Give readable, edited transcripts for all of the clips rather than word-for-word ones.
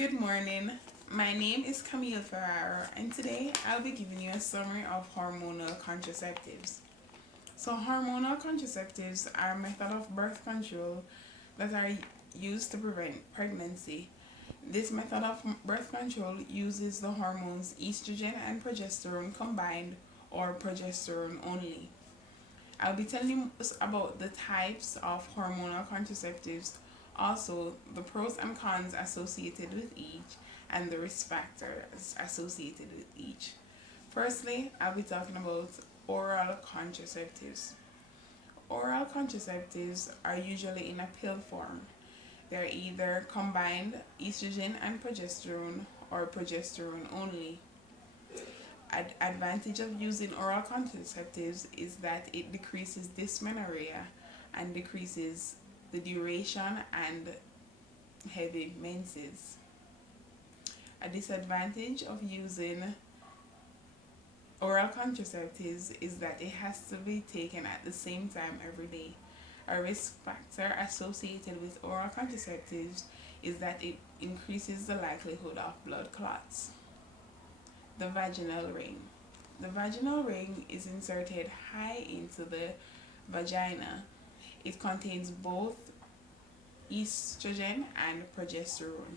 Good morning. My name is Camille Ferraro, and today I'll be giving you a summary of hormonal contraceptives. So, hormonal contraceptives are a method of birth control that are used to prevent pregnancy. This method of birth control uses the hormones estrogen and progesterone combined or progesterone only. I'll be telling you about the types of hormonal contraceptives, also the pros and cons associated with each, and the risk factors associated with each. Firstly, I'll be talking about oral contraceptives. Oral contraceptives are usually in a pill form. They're either combined estrogen and progesterone or progesterone only. Advantage of using oral contraceptives is that it decreases dysmenorrhea and decreases the duration and heavy menses. A disadvantage of using oral contraceptives is that it has to be taken at the same time every day. A risk factor associated with oral contraceptives is that it increases the likelihood of blood clots. The vaginal ring. The vaginal ring is inserted high into the vagina. It contains both estrogen and progesterone.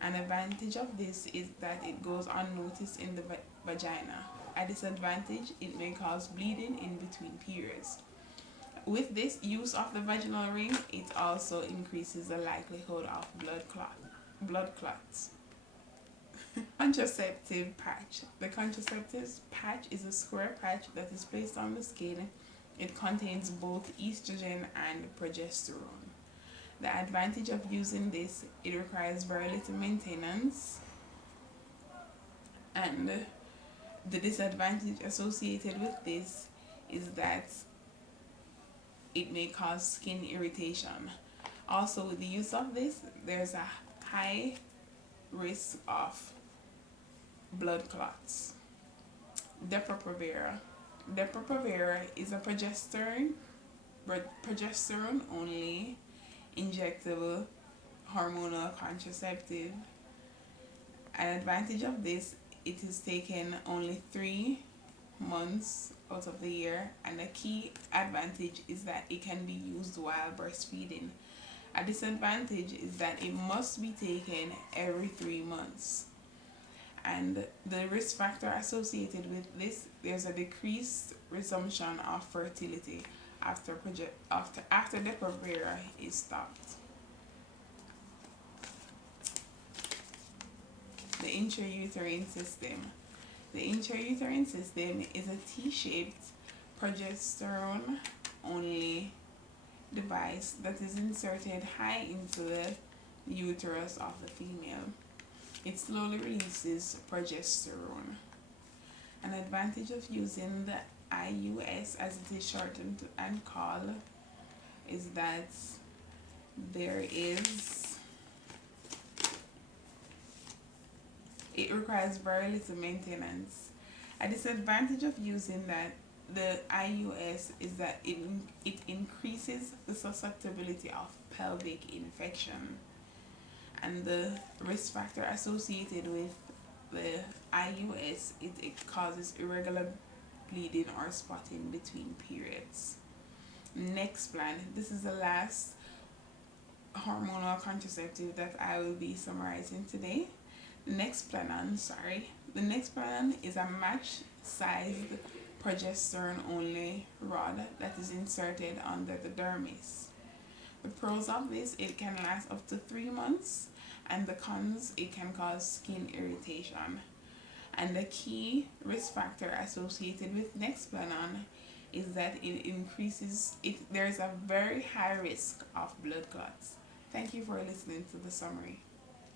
An advantage of this is that it goes unnoticed in the vagina. A disadvantage, it may cause bleeding in between periods. With this use of the vaginal ring, it also increases the likelihood of blood clots. Contraceptive patch. The contraceptive patch is a square patch that is placed on the skin. It contains both estrogen and progesterone. The advantage of using this, it requires very little maintenance, and the disadvantage associated with this is that it may cause skin irritation. Also, with the use of this, there's a high risk of blood clots. Depo-Provera. Depo-Provera is a progesterone only injectable hormonal contraceptive. An advantage of this, it is taken only 3 months out of the year, and a key advantage is that it can be used while breastfeeding. A disadvantage is that it must be taken every 3 months. And the risk factor associated with this, there's a decreased resumption of fertility after Depo-Provera is stopped. The intrauterine system. The intrauterine system is a T-shaped progesterone only device that is inserted high into the uterus of the female. It slowly releases progesterone. An advantage of using the IUS, as it is shortened and called, is that it requires very little maintenance. A disadvantage of using the IUS is that it increases the susceptibility of pelvic infection, and the risk factor associated with the IUS is it causes irregular bleeding or spotting between periods. Nexplan. This is the last hormonal contraceptive that I will be summarizing today. The Nexplanon is a match-sized progesterone-only rod that is inserted under the dermis. The pros of this, it can last up to 3 months, and the cons, it can cause skin irritation. And the key risk factor associated with Nexplanon is that there's a very high risk of blood clots. Thank you for listening to the summary.